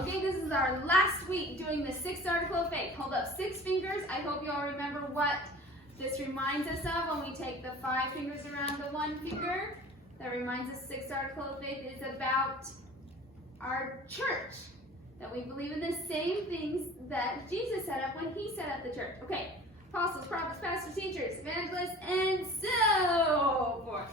Okay, this is our last week doing the sixth article of faith. Hold up 6 fingers. I hope you all remember what this reminds us of when we take the 5 fingers around the 1 finger. That reminds us sixth article of faith is about our church. That we believe in the same things that Jesus set up when he set up the church. Okay, apostles, prophets, pastors, teachers, evangelists, and so forth.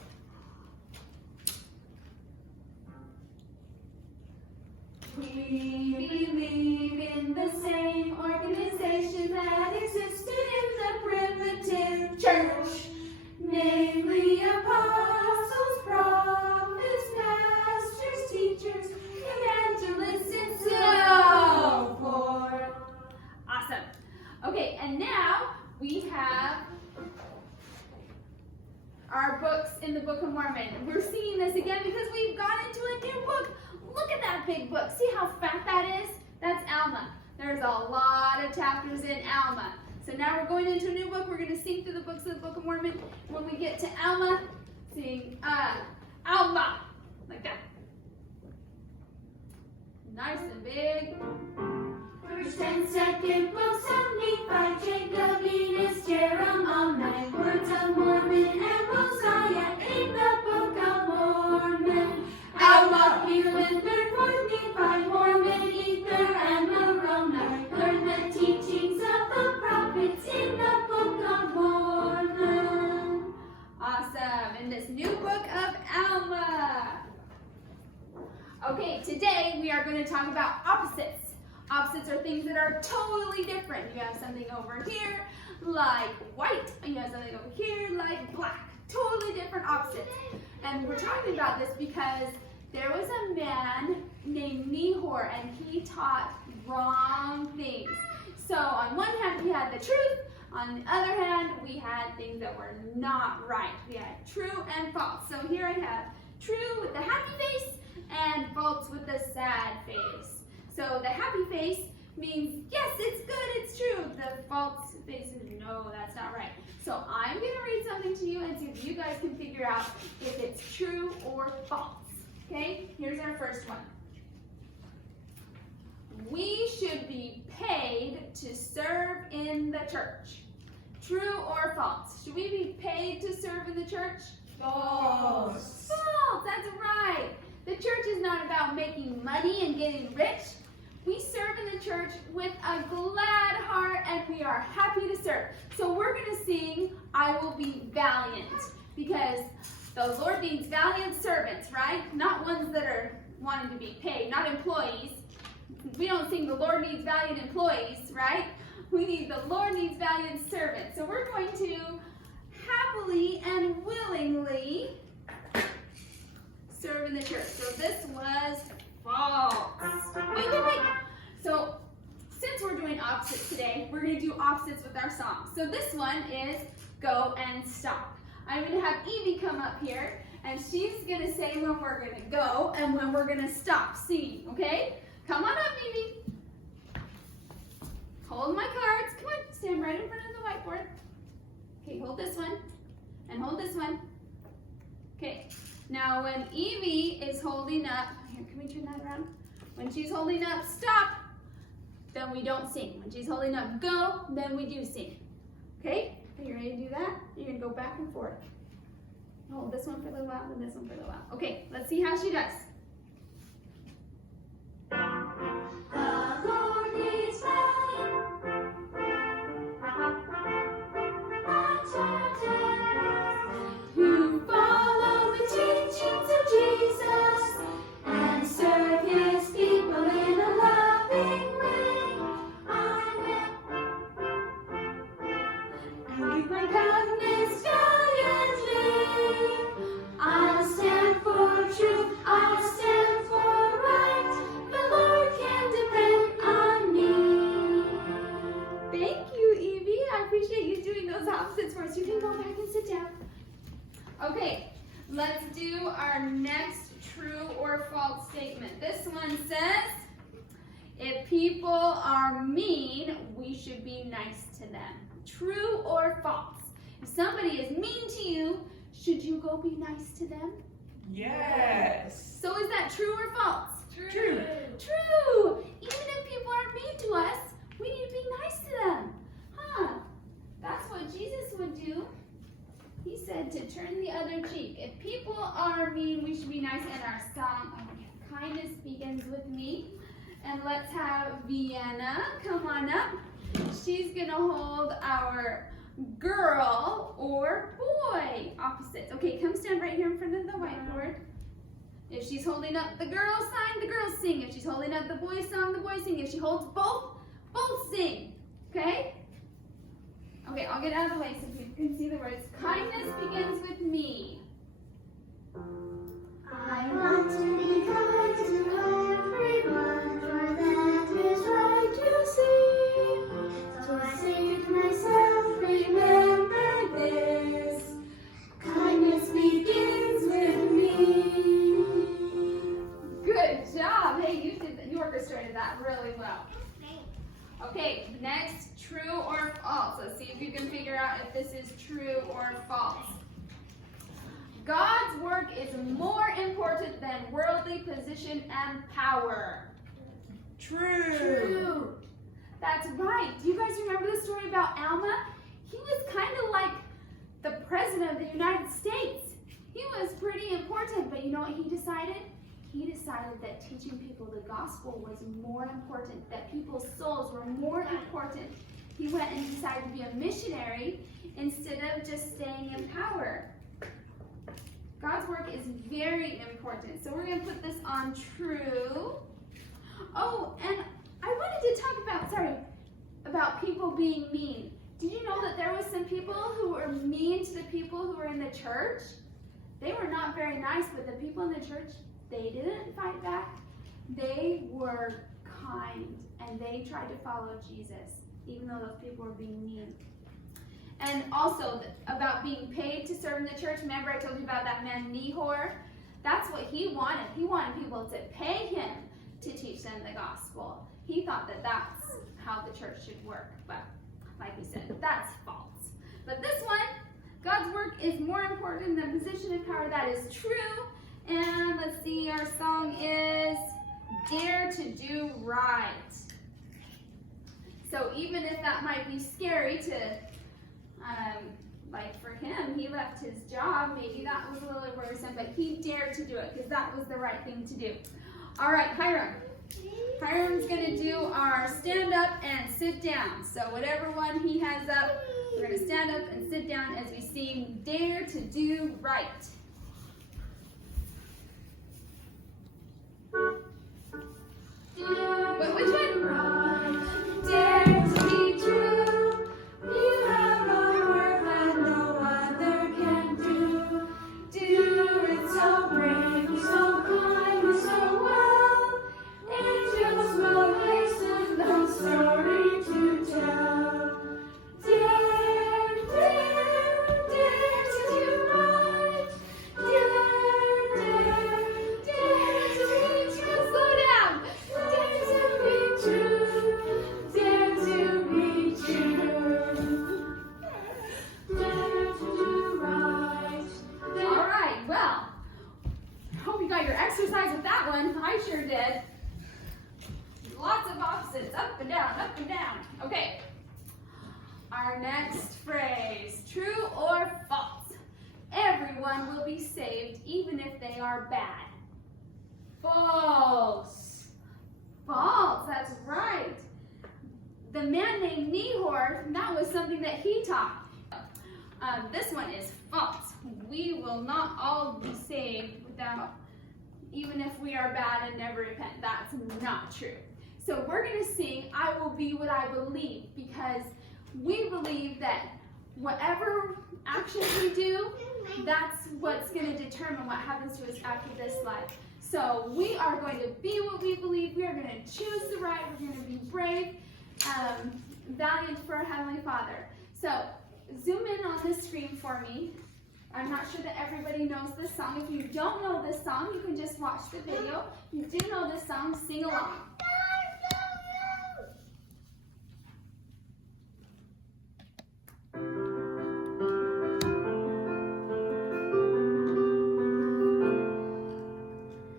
We believe in the same organization that existed in the primitive church, namely apostles, prophets, pastors, teachers, evangelists, and so forth. Awesome. Okay, and now we have our books in the Book of Mormon. We're seeing this again because we've gone into a new book. Look at that big book. See how fat that is? That's Alma. There's a lot of chapters in Alma. So now we're going into a new book. We're going to sing through the books of the Book of Mormon. When we get to Alma, sing Alma. Like that. Nice and big. First and second books of Nephi, Jacobinus, Jeremiah, words of Mormon and Mosiah in the Book of Mormon. Alma, Helaman, third, fourth, Nephi, Mormon, Ether, and Moroni. Learn the teachings of the prophets in the Book of Mormon. Awesome. In this new book of Alma. Okay, today we are going to talk about opposites. Opposites are things that are totally different. You have something over here like white, and you have something over here like black. Totally different opposites. And we're talking about this because there was a man named Nehor, and he taught wrong things. So on one hand, we had the truth. On the other hand, we had things that were not right. We had true and false. So here I have true with the happy face and false with the sad face. So the happy face means, yes, it's good, it's true. The false face is, no, that's not right. So I'm going to read something to you and see if you guys can figure out if it's true or false. Okay, here's our first one. We should be paid to serve in the church. True or false? Should we be paid to serve in the church? False. False, that's right. The church is not about making money and getting rich. We serve in the church with a glad heart, and we are happy to serve. So we're going to sing, I Will Be Valiant, because the Lord needs valiant servants, right? Not ones that are wanting to be paid, not employees. We don't sing the Lord needs valiant employees, right? We need the Lord needs valiant servants. So we're going to happily and willingly serve in the church. So this was false. Wait. So since we're doing opposites today, we're going to do opposites with our songs. So this one is Go and Stop. I'm going to have Evie come up here, and she's going to say when we're going to go and when we're going to stop singing, okay? Come on up, Evie. Hold my cards. Come on, stand right in front of the whiteboard. Okay, hold this one, and hold this one. Okay, now when Evie is holding up, here, can we turn that around? When she's holding up stop, then we don't sing. When she's holding up go, then we do sing. Okay? Are you ready to do that? You're going to go back and forth. Hold this one for a little while, and this one for a little while. Okay, let's see how she does. The Lord needs valiant. Who follow the teachings of Jesus and serve his people in a loving way. I will keep my countenance valiantly. I'll stand for truth, I'll stand for right. The Lord can depend on me. Thank you, Evie. I appreciate you doing those opposites for us. You can go back and sit down. Okay, let's do our next true or false statement. This one says, if people are mean, we should be nice to them. True or false? If somebody is mean to you, should you go be nice to them? Yes. So is that true or false? True. True. with me. And let's have Vienna come on up. She's gonna hold our girl or boy opposites. Okay, come stand right here in front of the whiteboard. If she's holding up the girl sign, the girls sing. If she's holding up the boy song, the boys sing. If she holds both sing. Okay? Okay, I'll get out of the way so you can see the words. Kindness begins with me. I want to be kind to everyone, for that is right to say. So I say to myself, remember this. Kindness begins with me. Good job. Hey, you orchestrated that really well. Okay, next, true or false. Let's see if you can figure out if this is true or false. God's work is more important than worldly position and power. True. That's right. Do you guys remember the story about Alma? He was kind of like the president of the United States. He was pretty important, but you know what he decided? He decided that teaching people the gospel was more important, that people's souls were more important. He went and decided to be a missionary instead of just staying in power. God's work is very important. So we're going to put this on true. Oh, and I wanted to talk about people being mean. Did you know that there was some people who were mean to the people who were in the church? They were not very nice, but the people in the church, they didn't fight back. They were kind, and they tried to follow Jesus, even though those people were being mean. And also about being paid to serve in the church. Remember I told you about that man Nehor? That's what he wanted. He wanted people to pay him to teach them the gospel. He thought that that's how the church should work. But like we said, that's false. But this one, God's work is more important than position and power. That is true. And let's see, our song is Dare to Do Right. So even if that might be scary to, like for him, he left his job, maybe that was a little worrisome, but he dared to do it because that was the right thing to do. All right, Hiram. Hiram's gonna do our stand up and sit down. So whatever one he has up, we're gonna stand up and sit down as we sing Dare to Do Right. Which one? Dare to be true. You have a work that no other can do. Do it so brave, so kind, so well. Angels will hasten the story to tell. Dare, dare, dare to do right. Dare, dare, dare to be true. Slow down. Dare to be true. Dare to be true. Dare to do right. All right, well, hope you got your exercise with that one. I sure did. Lots of opposites, up and down, up and down. Okay, our next phrase, true or false? Everyone will be saved even if they are bad. False. False, that's right. The man named Nehor, that was something that he taught. This one is false. We will not all be saved without, even if we are bad and never repent. That's not true. So we're going to sing, I will be what I believe, because we believe that whatever actions we do, that's what's going to determine what happens to us after this life. So we are going to be what we believe. We are going to choose the right. We're going to be brave, valiant for our Heavenly Father. So zoom in on this screen for me. I'm not sure that everybody knows this song. If you don't know this song, you can just watch the video. If you do know this song, sing along.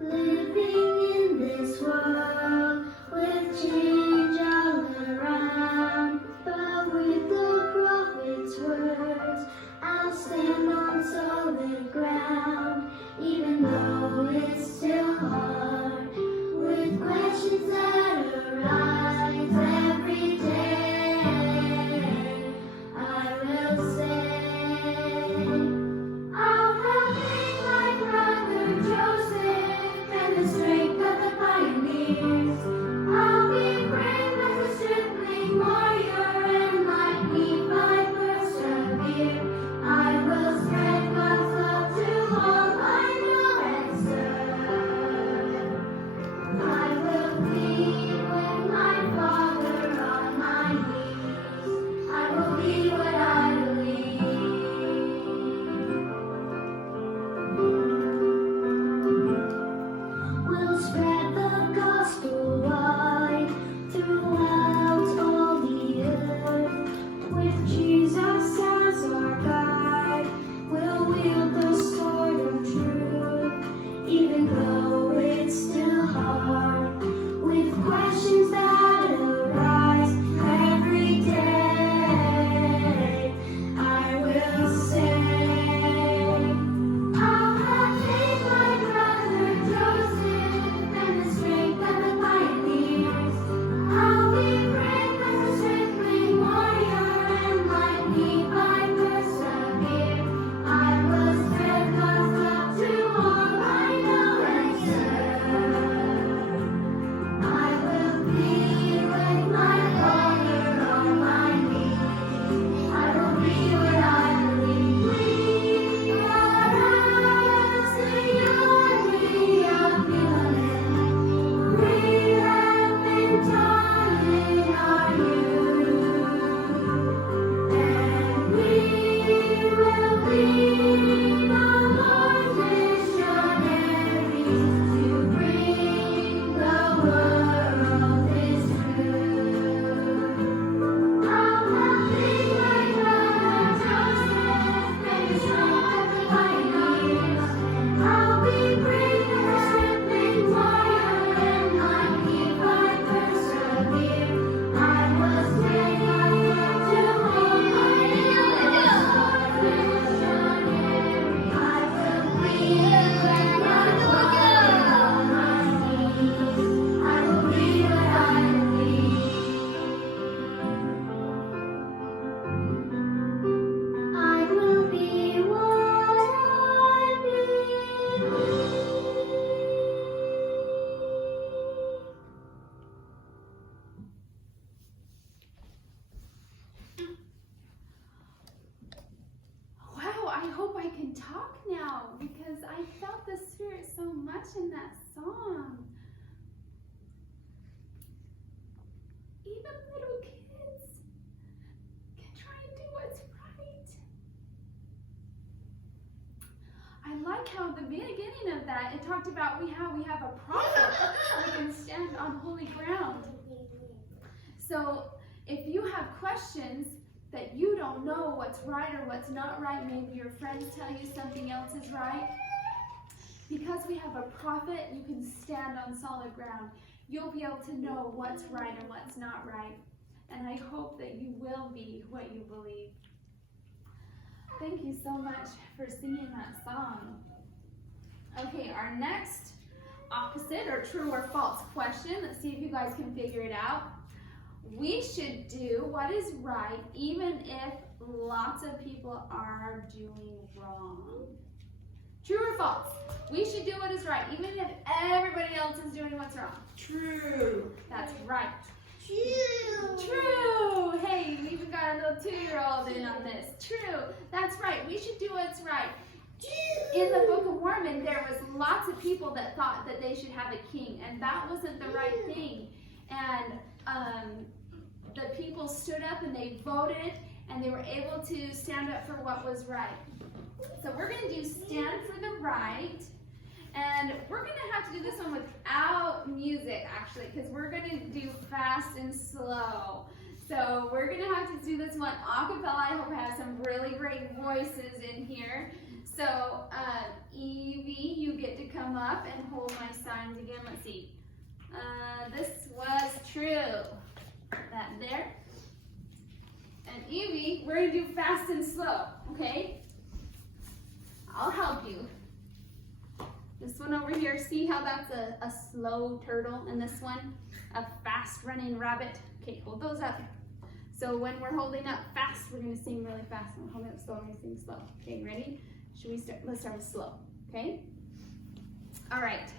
Living in this world with change all around, but with the prophet's words, I'll stand on solid ground, even though it's still hard. With world is true. I'll have things like Mother Joseph and strong pioneers. I'll be brave and strengthening warrior and like if I persevere. I was made by God to hold my I will be like my Father on my knees. I will be what I believe. I will be what I believe. Wow, I hope I can talk now because I felt the Spirit so much in that song. Even little kids can try and do what's right. I like how the beginning of that, it talked about how we have a prophet. We can stand on holy ground. So if you have questions that you don't know what's right or what's not right, maybe your friends tell you something else is right. Because we have a prophet, you can stand on solid ground. You'll be able to know what's right and what's not right. And I hope that you will be what you believe. Thank you so much for singing that song. Okay, our next opposite or true or false question. Let's see if you guys can figure it out. We should do what is right even if lots of people are doing wrong. True or false? We should do what is right even if everybody else is doing what's wrong. True. That's right. True. True. Hey, we even got a little 2-year-old in on this. True. That's right. We should do what's right. In the Book of Mormon, there was lots of people that thought that they should have a king, and that wasn't the right thing. And the people stood up and they voted, and they were able to stand up for what was right. So we're going to do stand for the right, and we're going to have to do this one without music, actually, because we're going to do fast and slow. So we're going to have to do this one a cappella. I hope I have some really great voices in here. So Evie, you get to come up and hold my signs again. Let's see. This was true. That there. And Evie, we're going to do fast and slow, okay? I'll help you. This one over here, see how that's a slow turtle? And this one, a fast running rabbit. Okay, hold those up. So when we're holding up fast, we're going to sing really fast. And we're holding up slow, we're going to sing slow. Okay, ready? Should we start? Let's start with slow, okay? All right.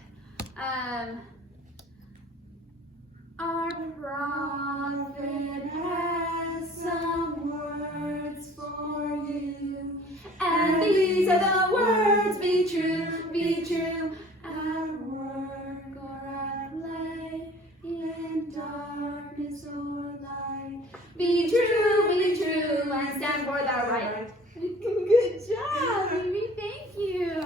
Our prophet has some words for you, and these are the words, be true, at work or at play, in darkness or light. Be true, and stand for the right. Good job, Amy, thank you.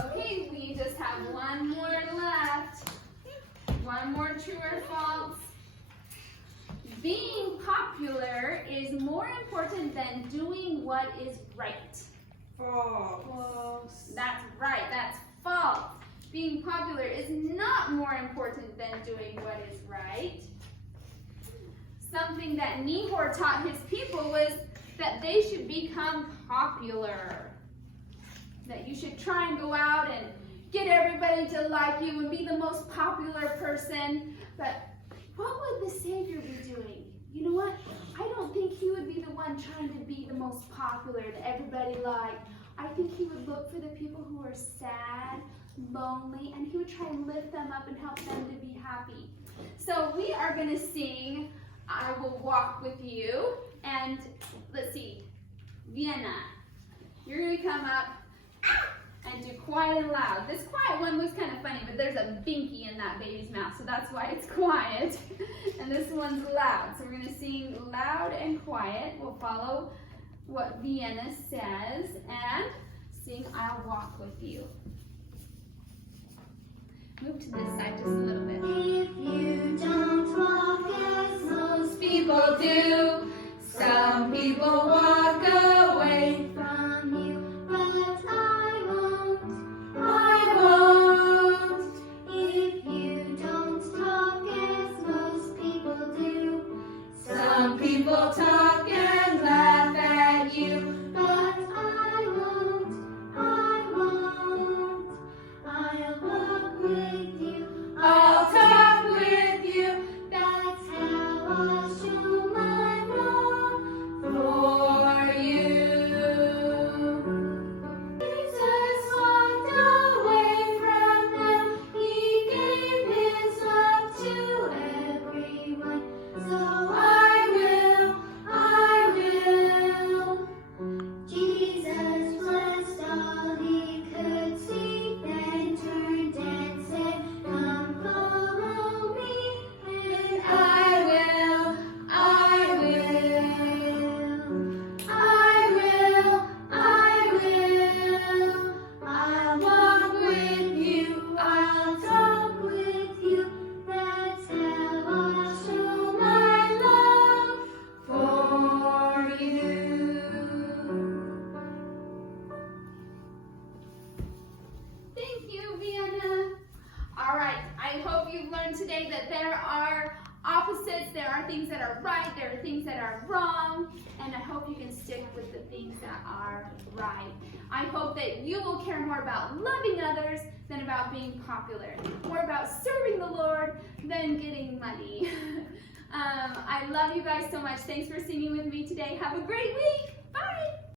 Okay, we just have one more left. One more true or false. Being popular is more important than doing what is right. False. That's right, that's false. Being popular is not more important than doing what is right. Something that Nehor taught his people was that they should become popular. That you should try and go out and get everybody to like you and be the most popular person. But what would the Savior be doing? You know what? I don't think he would be the one trying to be the most popular that everybody liked. I think he would look for the people who are sad, lonely, and he would try and lift them up and help them to be happy. So we are going to sing I Will Walk With You. And let's see, Vienna, you're going to come up and do quiet and loud. This quiet one was kind of funny, but there's a binky in that baby's mouth, so that's why it's quiet. And this one's loud. So we're going to sing loud and quiet. We'll follow what Vienna says and sing I'll Walk With You. Move to this side just a little bit. If you don't walk as most People do. Some people walk away. from you, but I won't. I won't. If you don't talk as most people do, Some people talk and laugh at you. but I won't. I won't. I'll walk with you. I'll talk with you That's how I'll show my love for you. Jesus walked away from them. He gave his love to everyone. So I will. Jesus blessed all he could see, then turned and said, "Come follow me, and I will. I'll walk with you, I'll talk with you. That's how I'll show my love For you. Thank you, Vienna. All right, I hope you've learned today that there are opposites, there are things that are right, there are things that are wrong, and I hope you can stick with the things that are right. I hope that you will care more about loving others than about being popular, more about serving the Lord than getting money. I love you guys so much. Thanks for singing with me today. Have a great week.